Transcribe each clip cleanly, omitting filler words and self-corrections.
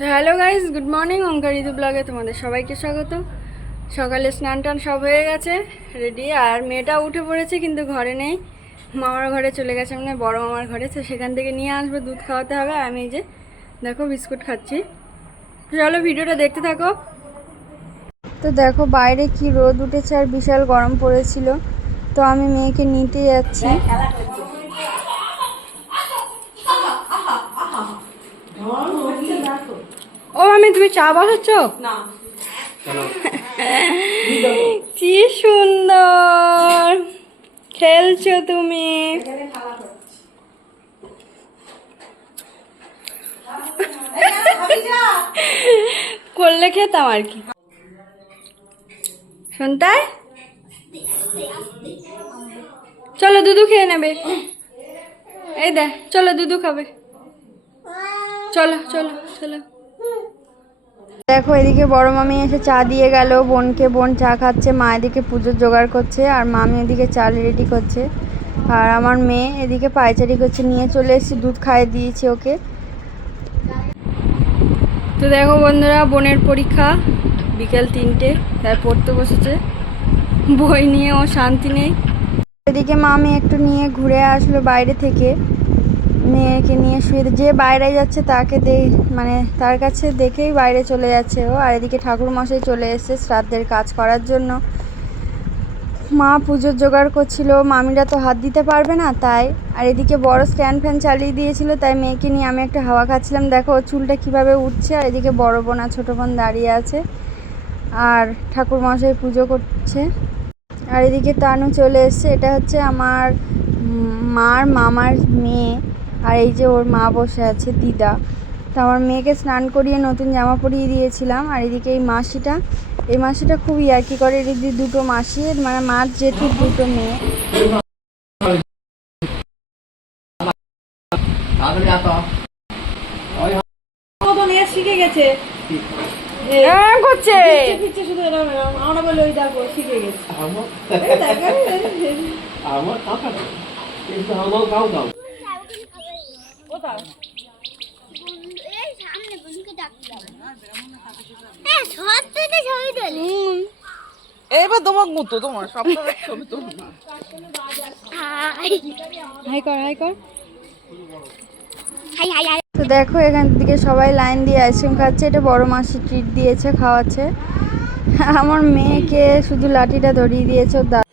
তো hello guys, good morning. ওঙ্কার ঋতু ব্লগে তোমাদের সবাইকে স্বাগত। সকালে স্নান টান সব হয়ে গেছে, রেডি। আর মেয়েটা উঠে পড়েছে কিন্তু ঘরে নেই, মামার ঘরে চলে গেছে, মানে বড় মামার ঘরে। তো সেখান থেকে নিয়ে আসবো, দুধ খাওয়াতে হবে। আর আমি এই যে দেখো বিস্কুট খাচ্ছি। চলো ভিডিওটা দেখতে থাকো। তো দেখো বাইরে কি রোদ উঠেছে আর বিশাল গরম পড়েছিল। তো আমি মেয়েকে নিতে যাচ্ছি। ও আমি, তুমি চা বসাচ্ছ? না। কি সুন্দর খেলছো তুমি। করলে খেতাম আর কি। শুনতাই চলো দুধু খেয়ে নেবে। এই দেখ, চলো দুধু খাবে। চলো চলো চলো। দেখো এদিকে বড় মামি এসে চা দিয়ে গেল বোনকে। বোন চা খাচ্ছে, মা এদিকে পুজোর জোগাড় করছে, আর মামি এদিকে চাল রেডি করছে। আর আমার মেয়ে এদিকে পায়চারি করছে, নিয়ে চলে এসেছি, দুধ খাইয়ে দিয়েছি ওকে। তো দেখো বন্ধুরা, বোনের পরীক্ষা বিকেল 3টে, তাই পড়তে বসেছে। বই নিয়ে ও শান্তি নেই। এদিকে মামি একটু নিয়ে ঘুরে আসলো বাইরে থেকে, মেয়েকে নিয়ে শুয়ে। যে বাইরে যাচ্ছে তাকে মানে তার কাছে দেখেই বাইরে চলে যাচ্ছে ও। আর এদিকে ঠাকুর মশাই চলে এসেছে শ্রাদ্ধের কাজ করার জন্য। মা পুজোর জোগাড় করছিল, মামিরা তো হাত দিতে পারবে না তাই। আর এদিকে বড় স্ট্যান্ড ফ্যান চালিয়ে দিয়েছিল, তাই মেয়েকে নিয়ে আমি একটা হাওয়া খাচ্ছিলাম। দেখো ওর চুলটা কীভাবে উঠছে। আর এদিকে বড় বোন আর ছোটো বোন দাঁড়িয়ে আছে, আর ঠাকুর মশাই পুজো করছে। আর এদিকে তানু চলে এসছে, এটা হচ্ছে আমার মার মামার মেয়ে। আর এই যে ওর মা বসে আছে, দিদা। তো আমার মেয়েকে স্নান করিয়ে নতুন জামা পরিয়ে দিয়েছিলাম। আর এদিকে এই মাসিটা খুব ইয়ার্কি করে। এদিকে দুটো মাসি, মানে মার জেঠুর দুটো মেয়ে। শিখে গেছে করছে শুধু আমরা বলে ওই দেখো শিখে গেছে। এবার তোমার মতো তোমার সব ছবি তো হাই কর, হাই কর। তো দেখো এখান থেকে সবাই লাইন দিয়ে আইসক্রিম খাচ্ছে। এটা বড় মাসি ট্রিট দিয়েছে, খাওয়াচ্ছে। আমার মেয়েকে শুধু লাঠিটা ধরিয়ে দিয়েছে ওর দাদা।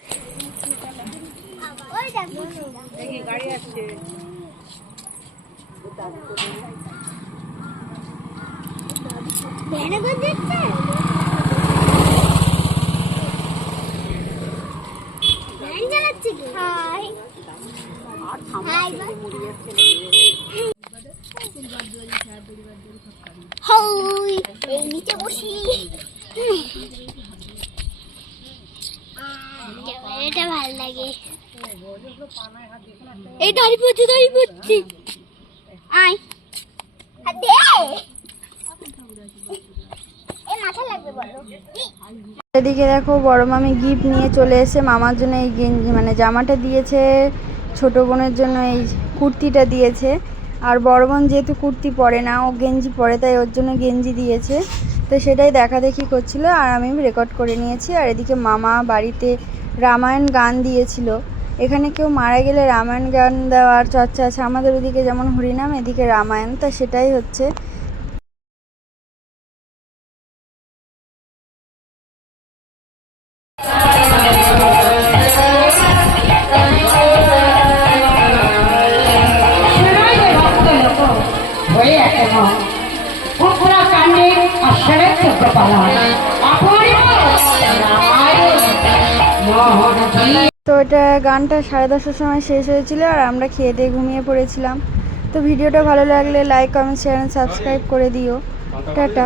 নিচে বসি, এটা ভাল লাগে। এই দাঁড়িয়ে পড়ছি আয় দে, এই মাথা লাগবে বলো। এদিকে দেখো বড় মামি গিফট নিয়ে চলে এসে মামার জন্য এই গেঞ্জি, মানে জামাটা দিয়েছে। ছোট বোনের জন্য এই কুর্তিটা দিয়েছে। আর বড় বোন যেহেতু কুর্তি পরে না, ও গেঞ্জি পরে, তাই ওর জন্য গেঞ্জি দিয়েছে। তো সেটাই দেখাদেখি করছিল, আর আমি রেকর্ড করে নিয়েছি। আর এদিকে মামা বাড়িতে রামায়ণ গান দিয়েছিল। এখানে কেউ মারা গেলে রামায়ণ গান দেওয়ার চর্চা আছে। আমাদের ওদিকে যেমন হরিনাম, এদিকে রামায়ণ, তা সেটাই হচ্ছে। তো এটা গানটা 10:30টার সময় শেষ হয়েছিল, আর আমরা খেয়ে দিয়ে ঘুমিয়ে পড়েছিলাম। তো ভিডিওটা ভালো লাগলে লাইক, কমেন্ট, শেয়ার, সাবস্ক্রাইব করে দিও। টাটা।